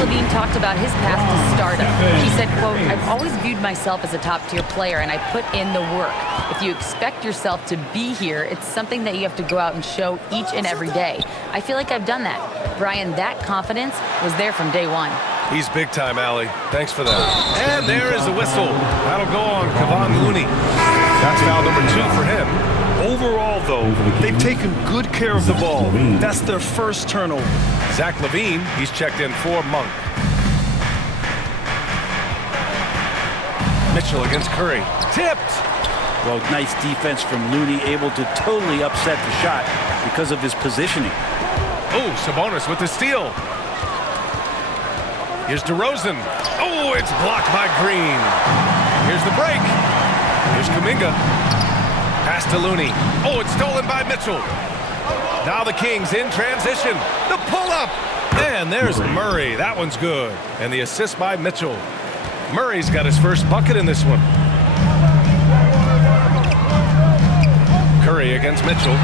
LaVine talked about his path to stardom. He said, quote, "I've always viewed myself as a top-tier player, and I put in the work. If you expect yourself to be here, it's something that you have to go out and show each and every day. I feel like I've done that." Brian, that confidence was there from day one. He's big time, Allie. Thanks for that. And there is the whistle. That'll go on Kevon Looney. That's foul number 2 for him. Overall, though, they've taken good care of the ball. That's their first turnover. Zach LaVine, he's checked in for Monk. Mitchell against Curry. Tipped. Well, nice defense from Looney, able to totally upset the shot because of his positioning. Oh, Sabonis with the steal. Here's DeRozan. Oh, it's blocked by Green. Here's the break. Here's Kuminga. Pass to Looney. Oh, it's stolen by Mitchell. Now the Kings in transition. The pull-up. And there's Murray. That one's good. And the assist by Mitchell. Murray's got his first bucket in this one. Curry against Mitchell.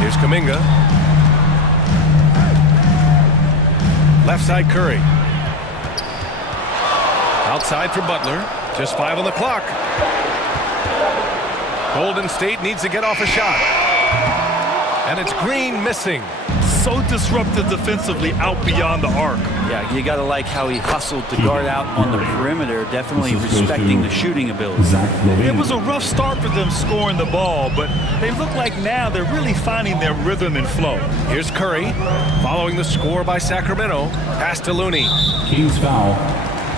Here's Kuminga. Left side Curry. Outside for Butler. Just 5 on the clock. Golden State needs to get off a shot. And it's Green missing. So disruptive defensively out beyond the arc. Yeah, you got to like how he hustled to guard out on the perimeter, definitely respecting the shooting ability. It was a rough start for them scoring the ball, but they look like now they're really finding their rhythm and flow. Here's Curry, following the score by Sacramento. Pass to Looney. Kings foul.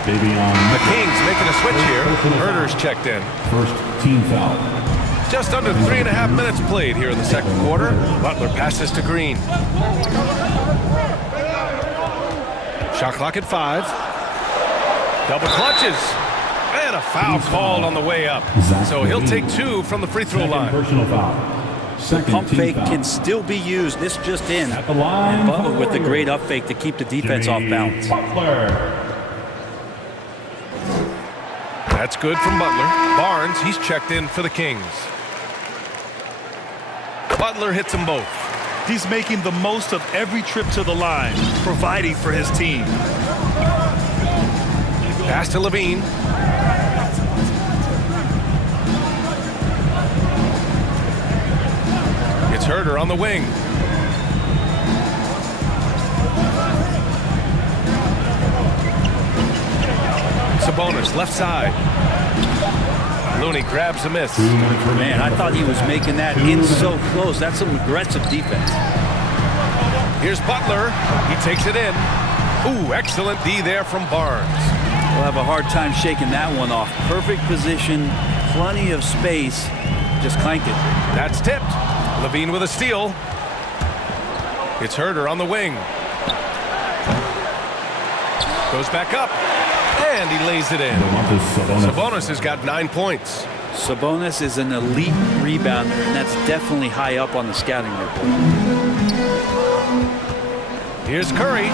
Baby on. The Kings making a switch here. Herder's checked in. First team foul. Just under 3.5 minutes played here in the second quarter. Butler passes to Green. Shot clock at 5. Double clutches. And a foul called on the way up. So he'll take 2 from the free throw line. Personal foul. The pump fake can still be used. This just in. At the line, and Butler with the great up fake to keep the defense off balance. That's good from Butler. Barnes, he's checked in for the Kings. Butler hits them both. He's making the most of every trip to the line, providing for his team. Pass to LaVine. It's Herder on the wing. Sabonis, left side. Looney grabs a miss. Man, I thought he was making that in so close. That's some aggressive defense. Here's Butler. He takes it in. Ooh, excellent D there from Barnes. We'll have a hard time shaking that one off. Perfect position, plenty of space. Just clanked it. That's tipped. LaVine with a steal. It's Herder on the wing. Goes back up. And he lays it in. Sabonis has got 9 points. Sabonis is an elite rebounder, and that's definitely high up on the scouting report. Here's Curry.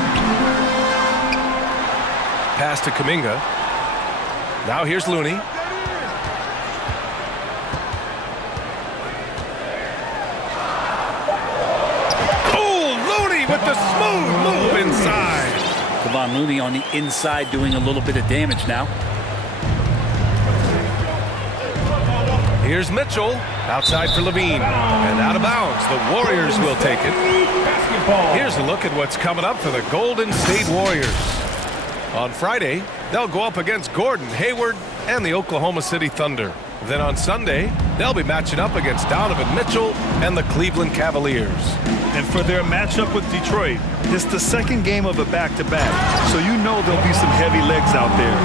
Pass to Kuminga. Now here's Looney. Oh, Looney with the smooth move inside. Kevon Looney on the inside doing a little bit of damage now. Here's Mitchell. Outside for LaVine. And out of bounds. The Warriors will take it. Here's a look at what's coming up for the Golden State Warriors. On Friday, they'll go up against Gordon Hayward and the Oklahoma City Thunder. Then on Sunday, they'll be matching up against Donovan Mitchell and the Cleveland Cavaliers. And for their matchup with Detroit, it's the second game of a back-to-back, so you know there'll be some heavy legs out there.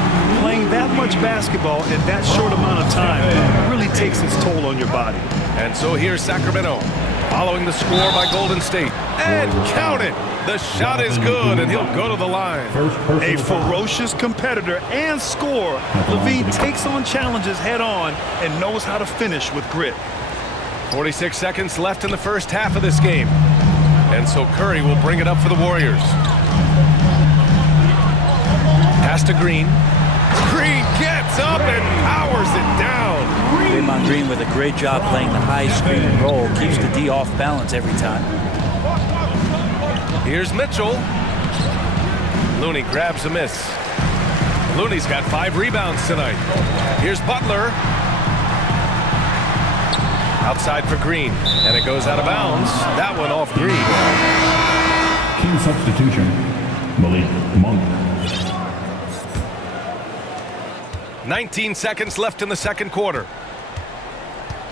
Playing that much basketball in that short amount of time really takes its toll on your body. And so here's Sacramento, following the score by Golden State. And count it! The shot is good, and he'll go to the line. A ferocious competitor and scorer, LaVine takes on challenges head-on and knows how to finish with grit. 46 seconds left in the first half of this game. And so Curry will bring it up for the Warriors. Pass to Green. Green gets up and powers it down. Draymond Green with a great job playing the high screen and roll. Keeps the D off balance every time. Here's Mitchell. Looney grabs a miss. Looney's got 5 rebounds tonight. Here's Butler. Outside for Green, and it goes out of bounds. That one off Green. Team substitution, Malik Monk. 19 seconds left in the second quarter.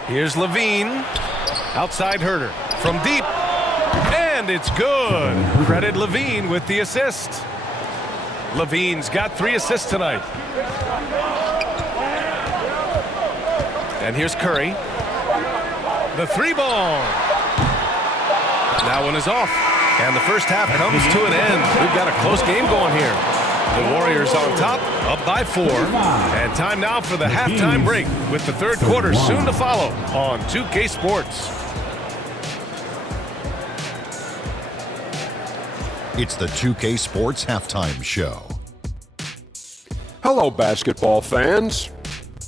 Here's Levine. Outside Herter from deep. And it's good. Credit Levine with the assist. Levine's got 3 assists tonight. And here's Curry. The 3-ball. That one is off. And the first half comes to an end. We've got a close game going here. The Warriors on top, up by 4. And time now for the halftime break with the third quarter soon to follow on 2K Sports. It's the 2K Sports Halftime Show. Hello, basketball fans.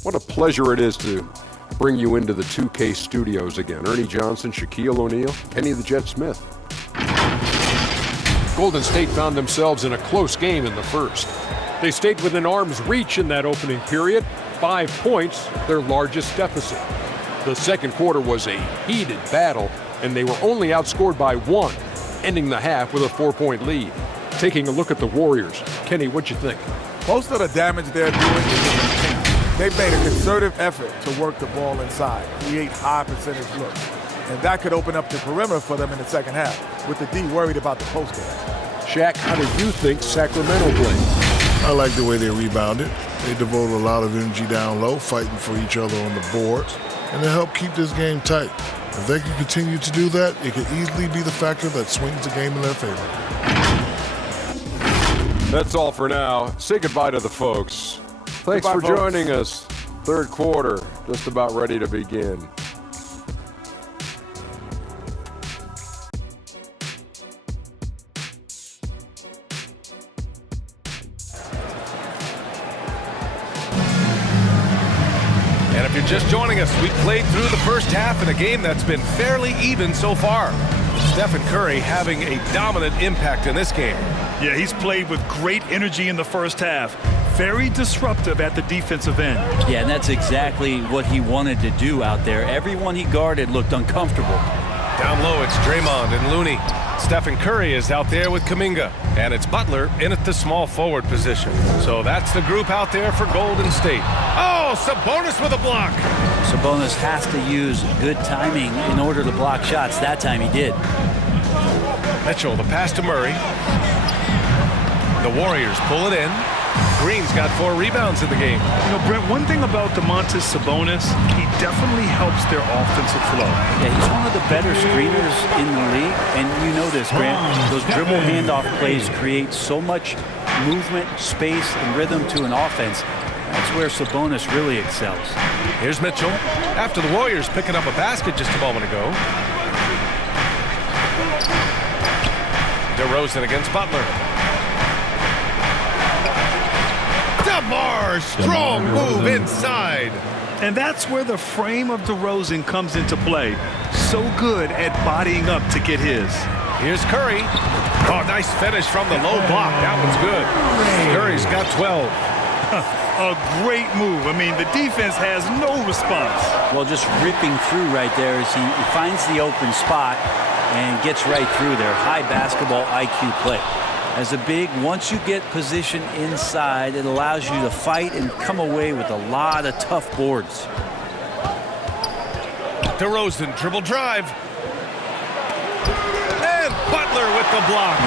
What a pleasure it is to bring you into the 2K studios again. Ernie Johnson, Shaquille O'Neal, Kenny the Jet Smith. Golden State found themselves in a close game in the first. They stayed within arm's reach in that opening period. 5 points, their largest deficit. The second quarter was a heated battle, and they were only outscored by 1, ending the half with a 4-point lead. Taking a look at the Warriors. Kenny, what'd you think? Most of the damage they're doing is in the paint. They've made a concerted effort to work the ball inside, create high percentage looks. And that could open up the perimeter for them in the second half, with the D worried about the post game. Shaq, how did you think Sacramento played? I like the way they rebounded. They devoted a lot of energy down low, fighting for each other on the boards, and they helped keep this game tight. If they can continue to do that, it could easily be the factor that swings the game in their favor. That's all for now. Say goodbye to the folks. Thanks for joining us. Third quarter, just about ready to begin. And if you're just joining us, we played through the first half in a game that's been fairly even so far. Stephen Curry having a dominant impact in this game. Yeah, he's played with great energy in the first half. Very disruptive at the defensive end. Yeah, and that's exactly what he wanted to do out there. Everyone he guarded looked uncomfortable. Down low, it's Draymond and Looney. Stephen Curry is out there with Kuminga. And it's Butler in at the small forward position. So that's the group out there for Golden State. Oh, Sabonis with a block. Sabonis has to use good timing in order to block shots. That time he did. Mitchell, the pass to Murray. The Warriors pull it in. Green's got 4 rebounds in the game. You know, Brent, one thing about Domantas Sabonis, he definitely helps their offensive flow. Yeah, he's one of the better screeners in the league. And you know this, Grant. Those dribble handoff plays create so much movement, space, and rhythm to an offense. That's where Sabonis really excels. Here's Mitchell. After the Warriors picking up a basket just a moment ago. DeRozan against Butler. DeMar, strong move inside. And that's where the frame of DeRozan comes into play. So good at bodying up to get his. Here's Curry. Oh, nice finish from the low block. That one's good. Curry's got 12. A great move. I mean, the defense has no response. Well, just ripping through right there as he finds the open spot and gets right through there. High basketball IQ play. As a big, once you get position inside, it allows you to fight and come away with a lot of tough boards. DeRozan, dribble drive. And Butler with the block.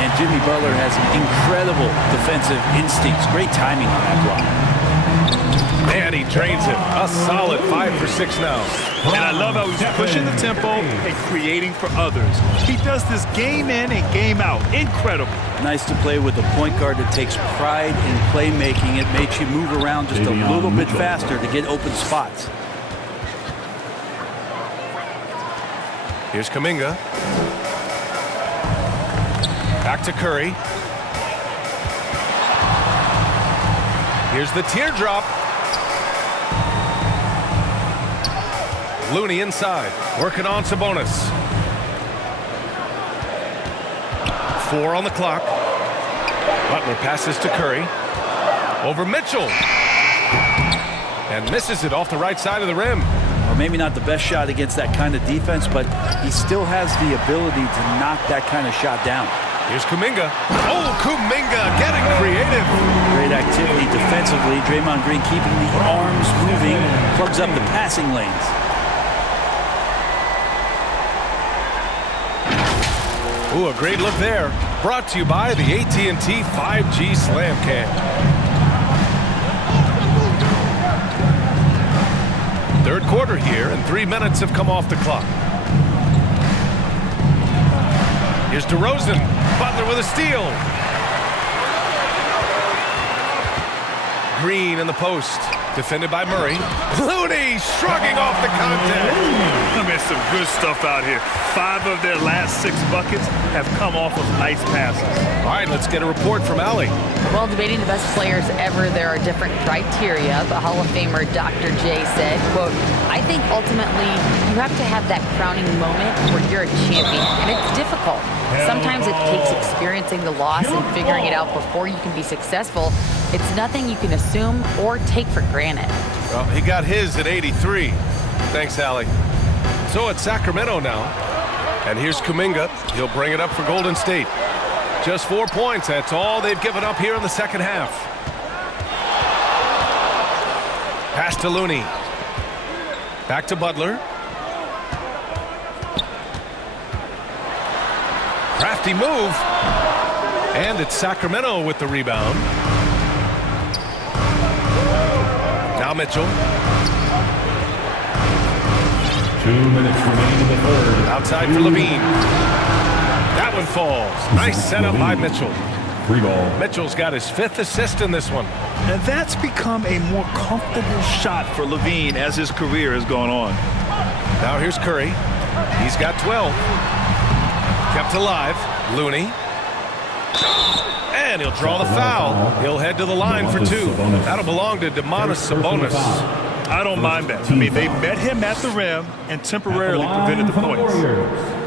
And Jimmy Butler has incredible defensive instincts. Great timing on that block. And he drains it. A solid 5 for 6 now. And I love how he's pushing the tempo and creating for others. He does this game in and game out. Incredible. Nice to play with a point guard that takes pride in playmaking. It makes you move around just a little bit faster to get open spots. Here's Kuminga. Back to Curry. Here's the teardrop. Looney inside, working on Sabonis. 4 on the clock. Butler passes to Curry. Over Mitchell. And misses it off the right side of the rim. Or maybe not the best shot against that kind of defense, but he still has the ability to knock that kind of shot down. Here's Kuminga. Oh, Kuminga getting creative. Great activity defensively. Draymond Green keeping the arms moving, plugs up the passing lanes. Ooh, a great look there. Brought to you by the AT&T 5G Slam Cam. Third quarter here, and 3 minutes have come off the clock. Here's DeRozan. Butler with a steal. Green in the post. Defended by Murray. Looney shrugging off the contact. I mean, some good stuff out here. 5 of their last 6 buckets have come off of nice passes. All right, let's get a report from Allie. While debating the best players ever, there are different criteria. But Hall of Famer Dr. J said, quote, I think ultimately you have to have that crowning moment where you're a champion. And it's difficult. Sometimes it takes experiencing the loss and figuring it out before you can be successful. It's nothing you can assume or take for granted. Well, he got his at 83. Thanks, Allie. So it's Sacramento now. And here's Kuminga. He'll bring it up for Golden State. Just 4 points. That's all they've given up here in the second half. Pass to Looney. Back to Butler. Crafty move. And it's Sacramento with the rebound. Now Mitchell. 2 minutes remaining in the third. Outside for Levine. That one falls. Nice setup by Mitchell. Free ball. Mitchell's got his 5th assist in this one. And that's become a more comfortable shot for Levine as his career has gone on. Now here's Curry. He's got 12. Kept alive. Looney. And he'll draw the foul. He'll head to the line for 2. That'll belong to Domantas Sabonis. I don't mind that. I mean, they met him at the rim and temporarily prevented the points.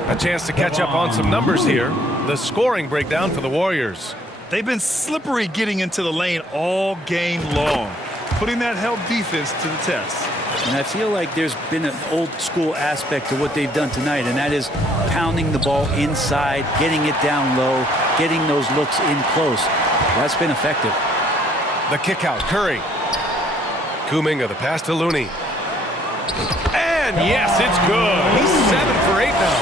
A chance to catch up on some numbers here. The scoring breakdown for the Warriors. They've been slippery getting into the lane all game long, putting that help defense to the test. And I feel like there's been an old school aspect to what they've done tonight, and that is pounding the ball inside, getting it down low, getting those looks in close. That's been effective. The kick out. Curry. Kuminga, the pass to Looney. And yes, it's good. He's 7 for 8 now.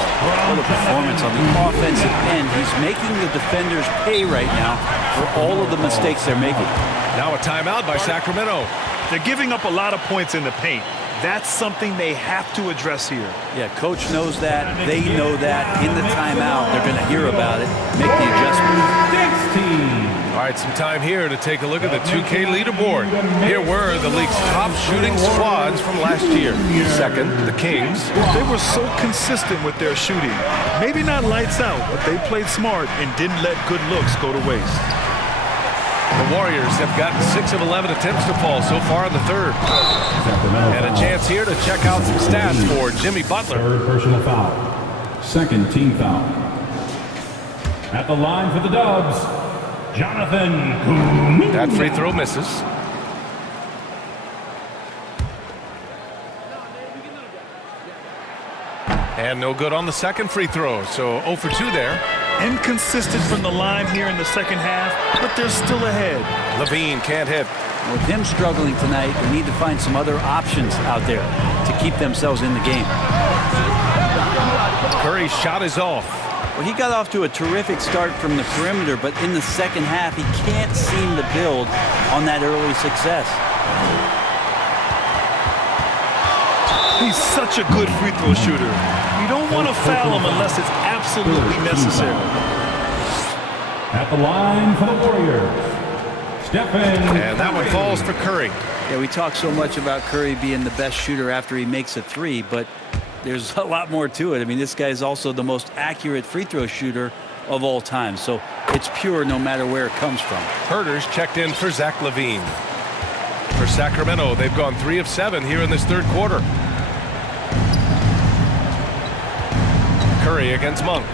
What a performance on the offensive end. He's making the defenders pay right now for all of the mistakes they're making. Now a timeout by Sacramento. They're giving up a lot of points in the paint. That's something they have to address here. Yeah, coach knows that. They know that. In the timeout, they're going to hear about it, make the adjustment. All right, some time here to take a look at the 2K leaderboard. Here were the league's top shooting squads from last year. Second, the Kings. They were so consistent with their shooting. Maybe not lights out, but they played smart and didn't let good looks go to waste. The Warriors have gotten 6 of 11 attempts to fall so far in the third. And a chance here to check out some stats for Jimmy Butler. Third personal foul. Second team foul. At the line for the Dubs, Jonathan Kuminga. That free throw misses. And no good on the second free throw, so 0 for 2 there. Inconsistent from the line here in the second half, but they're still ahead. Levine can't hit. With him struggling tonight, they need to find some other options out there to keep themselves in the game. Curry's shot is off. Well, he got off to a terrific start from the perimeter, but in the second half, he can't seem to build on that early success. He's such a good free throw shooter. You don't want to foul him unless it's absolutely necessary. At the line for the Warriors, Stephen. And that one falls for Curry. Yeah, we talk so much about Curry being the best shooter after he makes a three, but there's a lot more to it. I mean, this guy is also the most accurate free throw shooter of all time, so it's pure no matter where it comes from. Herter's checked in for Zach LaVine. For Sacramento, they've gone 3 of 7 here in this third quarter. Curry against Monk.